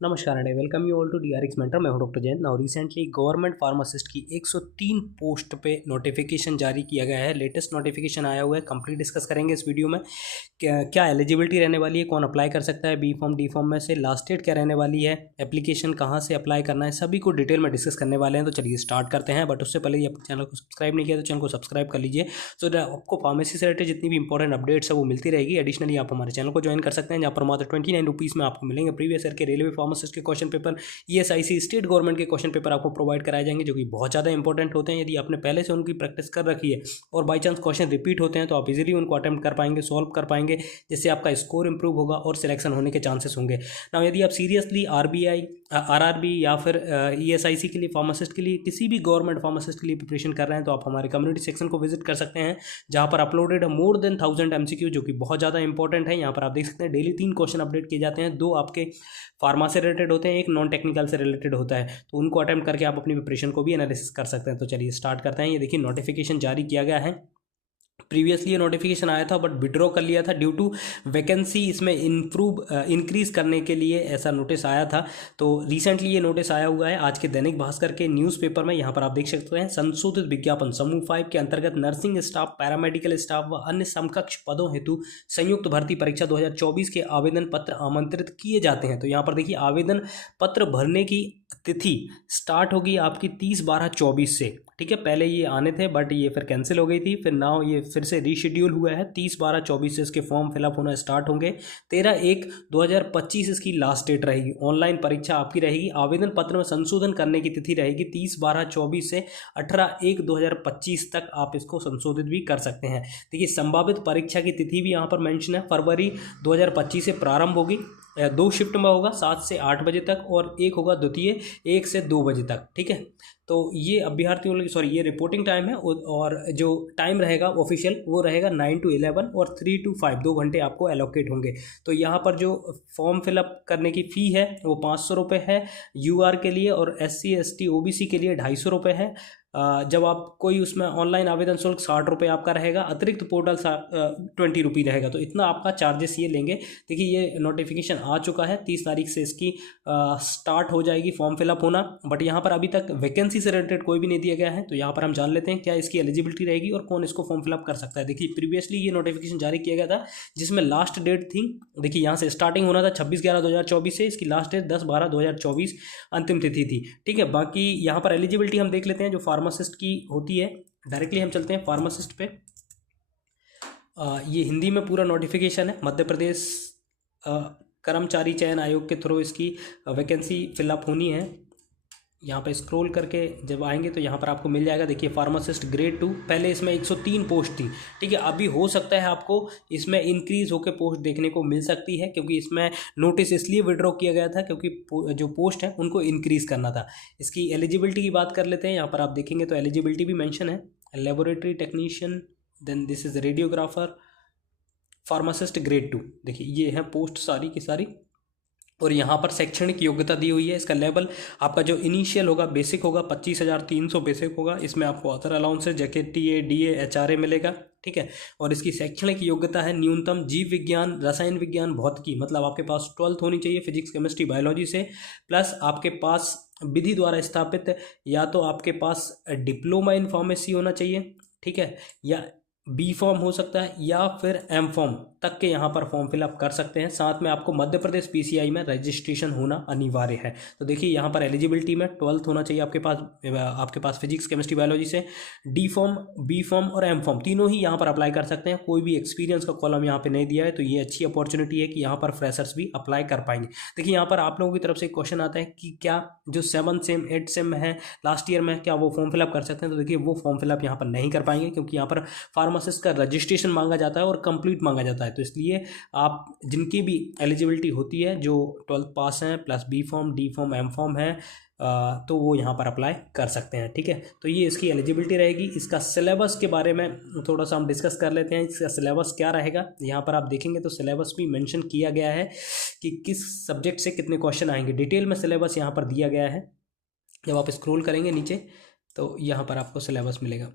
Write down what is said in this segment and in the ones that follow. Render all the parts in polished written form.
नमस्कार and welcome you all to DRX mentor. मैं हूं doctor Jayant. Now recently government pharmacist की 103 पोस्ट पे नोटिफिकेशन जारी किया गया है। लेटेस्ट नोटिफिकेशन आया हुआ है, कंप्लीट डिस्कस करेंगे इस वीडियो में। क्या एलिजिबिलिटी रहने वाली है, कौन अप्लाई कर सकता है, बी फॉर्म डी फॉर्म में से, लास्ट डेट क्या रहने वाली है, एप्लीकेशन कहाँ से अप्लाई करना है, सभी को डिटेल में डिस्कस करने वाले हैं। तो चलिए स्टार्ट करते हैं। बट उससे पहले आप चैनल को सब्सक्राइब नहीं किया तो चैनल को सब्सक्राइब कर लीजिए, सो आपको फार्मेसी से रिलेटेड जितनी भी इंपॉर्टेंट अपडेट्स है वो मिलती रहेगी। एडिशनली आप हमारे चैनल को ज्वाइन कर सकते हैं, जहाँ पर मात्र 29 रुपीज़ में आपको मिलेंगे प्रीवियस ईयर के रेलवे फार्मासिस्ट के question paper, ESIC state government के क्वेश्चन पेपर आपको प्रोवाइड कराए जाएंगे, जो कि बहुत ज़्यादा इंपॉर्टेंट होते हैं। यदि आपने पहले से उनकी प्रैक्टिस कर रखी है और बाई चांस क्वेश्चन रिपीट होते हैं तो आप इजीली उनको अटेम्प्ट कर पाएंगे, सॉल्व कर पाएंगे, जिससे आपका स्कोर इंप्रूव होगा और सिलेक्शन होने के चांसेस होंगे ना। यदि आप सीरियसली आरबीआई, आरआरबी या फिर ईएसआईसी के लिए, फार्मासिस्ट के लिए, किसी भी गवर्नमेंट फार्मासिस्ट के लिए प्रिपरेशन कर रहे हैं तो आप हमारे कम्युनिटी सेक्शन को विजिट कर सकते हैं, जहाँ पर अपलोडेड है मोर देन 1000 एमसीक्यू, जो कि बहुत ज़्यादा इंपॉर्टेंट है। यहाँ पर आप देख सकते हैं डेली 3 क्वेश्चन अपडेट किए जाते हैं, 2 आपके फार्मा से रिलेटेड होते हैं, एक नॉन टेक्निकल से रिलेटेड होता है। तो उनको अटेम्प्ट करके आप अपनी प्रिपरेशन को भी एनालिसिस कर सकते हैं। तो चलिए स्टार्ट करते हैं। ये देखिए नोटिफिकेशन जारी किया गया है। प्रीवियसली ये नोटिफिकेशन आया था बट विड्रॉ कर लिया था ड्यू टू वैकेंसी इसमें इंक्रीज करने के लिए ऐसा नोटिस आया था। तो रिसेंटली ये नोटिस आया हुआ है आज के दैनिक भास्कर के न्यूज़पेपर में। यहाँ पर आप देख सकते हैं, संशोधित विज्ञापन समूह 5 के अंतर्गत नर्सिंग स्टाफ, पैरामेडिकल स्टाफ व अन्य समकक्ष पदों हेतु संयुक्त भर्ती परीक्षा 2024 के आवेदन पत्र आमंत्रित किए जाते हैं। तो यहाँ पर देखिए आवेदन पत्र भरने की तिथि स्टार्ट होगी आपकी 30/12/24 से। ठीक है, पहले ये आने थे बट ये फिर कैंसिल हो गई थी, फिर नाउ ये फिर से रीशेड्यूल हुआ है। 30/12/24 से इसके फॉर्म फिलअप होना स्टार्ट होंगे। 13/1/2025 इसकी लास्ट डेट रहेगी। ऑनलाइन परीक्षा आपकी रहेगी। आवेदन पत्र में संशोधन करने की तिथि रहेगी 30/12/24 से 18/1/2025 तक आप इसको संशोधित भी कर सकते हैं। देखिए संभावित परीक्षा की तिथि भी यहाँ पर मेंशन है। फरवरी 2025 से प्रारंभ होगी, 2 शिफ्ट में होगा, 7 से 8 बजे तक, और एक होगा द्वितीय 1 से 2 बजे तक। ठीक है, तो ये अभ्यर्थियों की, सॉरी, ये रिपोर्टिंग टाइम है, और जो टाइम रहेगा ऑफिशियल वो रहेगा 9 to 11 और 3 to 5, 2 घंटे आपको एलोकेट होंगे। तो यहाँ पर जो फॉर्म फिलअप करने की फ़ी है वो 500 रुपये है यूआर के लिए, और SC ST OBC के लिए 250 रुपये है। जब आप कोई उसमें ऑनलाइन आवेदन शुल्क 60 रुपये आपका रहेगा, अतिरिक्त पोर्टल 20 रुपये रहेगा। तो इतना आपका चार्जेस ये लेंगे। देखिए ये नोटिफिकेशन आ चुका है, 30 तारीख से इसकी स्टार्ट हो जाएगी फॉर्म फिलअप होना। बट यहाँ पर अभी तक वैकेंसी से रिलेटेड कोई भी नहीं दिया गया है। तो यहाँ पर हम जान लेते हैं क्या इसकी एलिजिबिलिटी रहेगी और कौन इसको फॉर्म फिलअप कर सकता है। देखिए प्रीवियसली ये नोटिफिकेशन जारी किया गया था जिसमें लास्ट डेट थी, देखिए यहाँ से स्टार्टिंग होना था 26/11/2024 से, इसकी लास्ट डेट 10/12/2024 अंतिम तिथि थी। ठीक है, बाकी यहाँ पर एलिजिबिलिटी हम देख लेते हैं जो फार्मासिस्ट की होती है। डायरेक्टली हम चलते हैं फार्मासिस्ट पे। ये हिंदी में पूरा नोटिफिकेशन है। मध्य प्रदेश कर्मचारी चयन आयोग के थ्रू इसकी वैकेंसी फिलअप होनी है। यहाँ पे स्क्रॉल करके जब आएंगे तो यहाँ पर आपको मिल जाएगा। देखिए फार्मासिस्ट ग्रेड 2, पहले इसमें 103 पोस्ट थी। ठीक है, अभी हो सकता है आपको इसमें इंक्रीज होकर पोस्ट देखने को मिल सकती है, क्योंकि इसमें नोटिस इसलिए विड्रॉ किया गया था क्योंकि जो पोस्ट है उनको इंक्रीज करना था। इसकी एलिजिबिलिटी की बात कर लेते हैं। यहाँ पर आप देखेंगे तो एलिजिबिलिटी भी मेंशन है। Laboratory technician, then this is radiographer, pharmacist grade 2। देखिए ये है पोस्ट सारी की सारी, और यहाँ पर शैक्षणिक योग्यता दी हुई है। इसका लेवल आपका जो इनिशियल होगा बेसिक होगा, 25,300 बेसिक होगा। इसमें आपको अदर अलाउंसेस जैसे TA DA HRA मिलेगा। ठीक है, और इसकी शैक्षणिक योग्यता है न्यूनतम जीव विज्ञान, रसायन विज्ञान, भौतिकी, मतलब आपके पास 12th होनी चाहिए फिजिक्स केमिस्ट्री बायोलॉजी से, प्लस आपके पास विधि द्वारा स्थापित या तो आपके पास डिप्लोमा इन फार्मेसी होना चाहिए। ठीक है, या बी फॉर्म हो सकता है, या फिर एम फॉर्म तक के यहाँ पर फॉर्म फिलअप कर सकते हैं। साथ में आपको मध्य प्रदेश PCI में रजिस्ट्रेशन होना अनिवार्य है। तो देखिए यहाँ पर एलिजिबिलिटी में 12th होना चाहिए आपके पास फिजिक्स केमिस्ट्री बायोलॉजी से। डी फॉर्म, बी फॉर्म और एम फॉर्म तीनों ही यहाँ पर अप्लाई कर सकते हैं। कोई भी एक्सपीरियंस का कॉलम यहाँ पे नहीं दिया है, तो ये अच्छी अपॉर्चुनिटी है कि यहाँ पर फ्रेशर्स भी अप्लाई कर पाएंगे। देखिए यहाँ पर आप लोगों की तरफ से एक क्वेश्चन आता है कि क्या जो 7th सेम 8th सेम में है लास्ट ईयर में, क्या वो फॉर्म फिलअप कर सकते हैं। तो देखिए वो फॉर्म फिलअप यहाँ पर नहीं कर पाएंगे, क्योंकि यहाँ पर फार्मासिस्ट का रजिस्ट्रेशन मांगा जाता है और कंप्लीट मांगा जाता है। तो इसलिए आप जिनकी भी एलिजिबिलिटी होती है, जो 12th पास हैं plus B form, D form, M form है, तो वो यहाँ पर अप्लाई कर सकते हैं। ठीक है, तो ये इसकी एलिजिबिलिटी रहेगी। इसका सिलेबस के बारे में थोड़ा सा हम डिस्कस कर लेते हैं। इसका सिलेबस क्या रहेगा, यहाँ पर आप देखेंगे तो सिलेबस भी मेंशन किया गया है कि किस सब्जेक्ट से कितने क्वेश्चन आएंगे। डिटेल में सिलेबस यहाँ पर दिया गया है। जब आप स्क्रॉल करेंगे नीचे तो यहाँ पर आपको सिलेबस मिलेगा।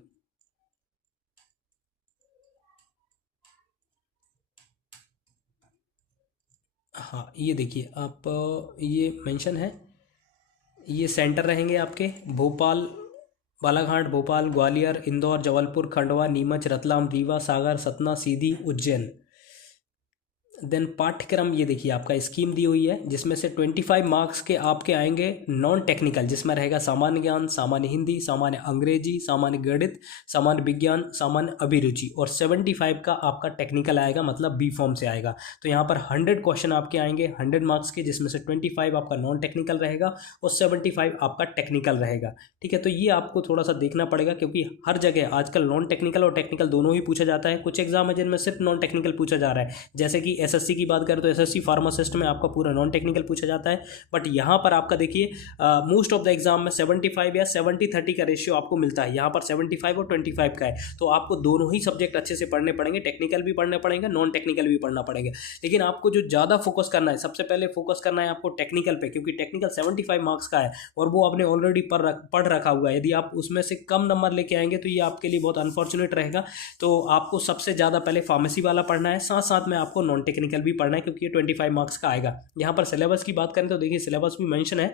हाँ ये देखिए आप, ये मेंशन है, ये सेंटर रहेंगे आपके भोपाल, बालाघाट, भोपाल, ग्वालियर, इंदौर, जबलपुर, खंडवा, नीमच, रतलाम, रीवा, सागर, सतना, सीधी, उज्जैन। देन पाठ्यक्रम ये देखिए आपका स्कीम दी हुई है, जिसमें से 25 मार्क्स के आपके आएंगे नॉन टेक्निकल, जिसमें रहेगा सामान्य ज्ञान, सामान्य हिंदी, सामान्य अंग्रेजी, सामान्य गणित, सामान्य विज्ञान, सामान्य अभिरुचि, और 75 का आपका टेक्निकल आएगा, मतलब बी फॉर्म से आएगा। तो यहाँ पर 100 क्वेश्चन आपके आएंगे 100 मार्क्स के, जिसमें से 25 आपका नॉन टेक्निकल रहेगा और 75 आपका टेक्निकल रहेगा। ठीक है, तो ये आपको थोड़ा सा देखना पड़ेगा, क्योंकि हर जगह आजकल नॉन टेक्निकल और टेक्निकल दोनों ही पूछा जाता है। कुछ एग्जाम है जिनमें सिर्फ नॉन टेक्निकल पूछा जा रहा है, जैसे कि एसएससी की बात करें तो एसएससी फार्मासिस्ट में आपका पूरा नॉन टेक्निकल पूछा जाता है। बट यहाँ पर आपका देखिए मोस्ट ऑफ द एग्जाम में 75 या 70-30 का रेशियो आपको मिलता है। यहाँ पर 75 और 25 का है, तो आपको दोनों ही सब्जेक्ट अच्छे से पढ़ने पड़ेंगे, टेक्निकल भी पढ़ने पड़ेंगे, नॉन टेक्निकल भी पढ़ना पड़ेगा। लेकिन आपको जो ज़्यादा फोकस करना है, सबसे पहले फोकस करना है आपको टेक्निकल पे, क्योंकि टेक्निकल 75 मार्क्स का है और वो आपने ऑलरेडी पढ़ रखा हुआ है। यदि आप उसमें से कम नंबर लेके आएंगे तो ये आपके लिए बहुत अनफॉर्चुनेट रहेगा। तो आपको सबसे ज़्यादा पहले फार्मेसी वाला पढ़ना है, साथ साथ में आपको नॉन टेक्निकल भी पढ़ना है, क्योंकि ये 25 मार्क्स का आएगा। यहाँ पर सिलेबस की बात करें तो देखिए सिलेबस भी मेंशन है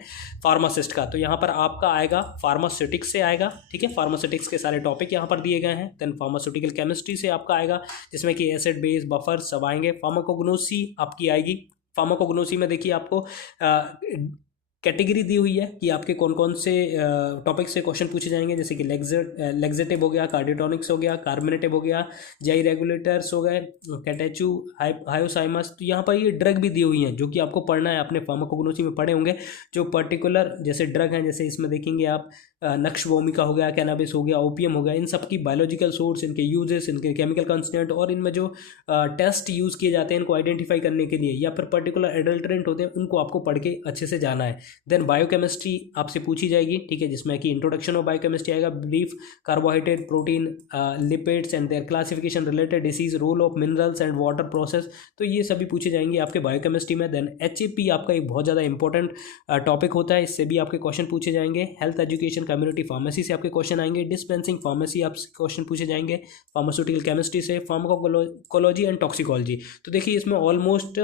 फार्मासिस्ट का, तो यहाँ पर आपका आएगा फार्मास्यूटिक्स से आएगा। ठीक है, फार्मास्यूटिक्स के सारे टॉपिक यहाँ पर दिए गए हैं। देन फार्मास्यूटिकल केमिस्ट्री से आपका आएगा, जिसमें कि एसिड बेस बफर सब आएंगे। फार्माकोग्नोसी आपकी आएगी। फार्माकोग्नोसी में देखिए आपको कैटेगरी दी हुई है कि आपके कौन कौन से टॉपिक से क्वेश्चन पूछे जाएंगे, जैसे कि लेग्जेटिव हो गया, कार्डियोटॉनिक्स हो गया, कार्मिनेटिव हो गया, जाई रेगुलेटर्स हो गए, कैटेचू, हायोसाइमस। तो यहाँ पर ये ड्रग भी दी हुई हैं जो कि आपको पढ़ना है, अपने फार्माकोग्नोसी में पढ़े होंगे। जो पर्टिकुलर जैसे ड्रग हैं, जैसे इसमें देखेंगे आप नक्श भूमिका हो गया, कैनाबिस हो गया, ओपियम हो गया, इन सब की बायोलॉजिकल सोर्स, इनके यूजेस, इनके केमिकल कंस्टेंट, और इनमें जो टेस्ट यूज़ किए जाते हैं इनको आइडेंटिफाई करने के लिए, या फिर पर्टिकुलर एडल्ट्रेंट होते हैं, उनको आपको पढ़ के अच्छे से जाना है। देन बायोकेमिस्ट्री आपसे पूछी जाएगी, ठीक है, जिसमें कि इंट्रोडक्शन ऑफ बायोकेमिस्ट्री आएगा, brief, carbohydrate, protein, lipids and their classification, related disease, role of minerals and water process. तो ये सभी पूछे जाएंगे आपके बायोकेमिस्ट्री में। देन एचएपी आपका एक बहुत ज़्यादा इंपॉर्टेंट टॉपिक होता है, इससे भी आपके क्वेश्चन पूछे जाएंगे। हेल्थ एजुकेशन कम्युनिटी फार्मेसी से आपके क्वेश्चन आएंगे। डिस्पेंसिंग फार्मेसी आपसे क्वेश्चन पूछे जाएंगे। फार्मास्यूटिकल केमिस्ट्री से, फार्माकोलॉजी एंड टॉक्सिकोलॉजी। तो देखिए इसमें ऑलमोस्ट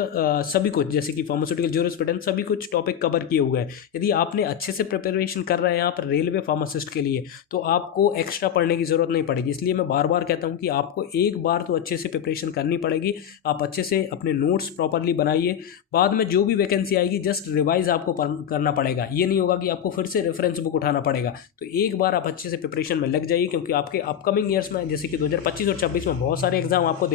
सभी कुछ, जैसे कि फार्मास्यूटिकल ज्यूरिस्प्रूडेंस, सभी कुछ टॉपिक कवर किए हुए हैं। यदि आपने अच्छे से प्रिपरेशन कर रहे हैं यहाँ पर रेलवे फार्मासिस्ट के लिए, तो आपको एक्स्ट्रा पढ़ने की ज़रूरत नहीं पड़ेगी। इसलिए मैं बार बार कहता हूँ कि आपको एक बार तो अच्छे से प्रिपरेशन करनी पड़ेगी। आप अच्छे से अपने नोट्स प्रॉपरली बनाइए, बाद में जो भी वैकेंसी आएगी जस्ट रिवाइज आपको करना पड़ेगा। ये नहीं होगा कि आपको फिर से रेफरेंस बुक उठाना पड़ेगा। तो एक बार आप अच्छे से प्रिपरेशन में लग जाइए, क्योंकि आपके अपकमिंग ईयर्स में, जैसे कि 2025 और 26 में बहुत सारे एग्जाम आपको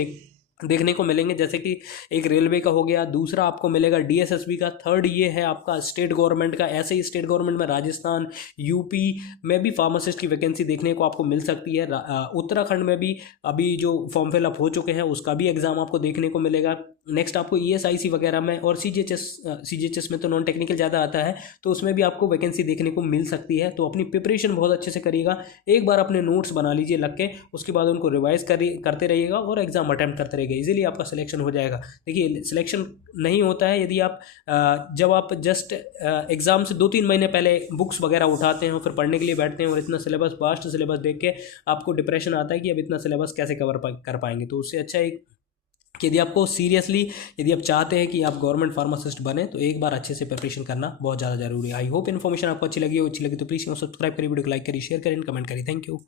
देखने को मिलेंगे। जैसे कि एक रेलवे का हो गया, दूसरा आपको मिलेगा डीएसएसबी का, थर्ड ये है आपका स्टेट गवर्नमेंट का। ऐसे ही स्टेट गवर्नमेंट में राजस्थान, यूपी में भी फार्मासिस्ट की वैकेंसी देखने को आपको मिल सकती है। उत्तराखंड में भी अभी जो फॉर्म फिलअप हो चुके हैं उसका भी एग्जाम आपको देखने को मिलेगा। नेक्स्ट आपको ईएसआईसी वगैरह में, और सीजीएचएस में तो नॉन टेक्निकल ज़्यादा आता है, तो उसमें भी आपको वैकेंसी देखने को मिल सकती है। तो अपनी प्रिपरेशन बहुत अच्छे से करिएगा। एक बार अपने नोट्स बना लीजिए लग के, उसके बाद उनको रिवाइज करते रहिएगा और एग्जाम अटैम्प्ट करते रहिएगा। इजीली आपका सिलेक्शन हो जाएगा। देखिए सिलेक्शन नहीं होता है यदि आप जब आप जस्ट एग्जाम से 2-3 महीने पहले बुक्स वगैरह उठाते हैं और फिर पढ़ने के लिए बैठते हैं, और इतना सिलेबस, वास्ट सिलेबस देख के आपको डिप्रेशन आता है कि अब इतना सिलेबस कैसे कवर कर पाएंगे। तो उससे अच्छा एक कि यदि आपको सीरियसली, यदि आप चाहते हैं कि आप गवर्नमेंट फार्मासिस्ट बने, तो एक बार अच्छे से प्रिपरेशन करना बहुत ज़्यादा जरूरी है। आई होप इन्फॉर्मेशन आपको अच्छी लगी तो प्लीज़ सब्सक्राइब करिए, वीडियो को लाइक करिए, शेयर करें, कमेंट करिए। Thank you.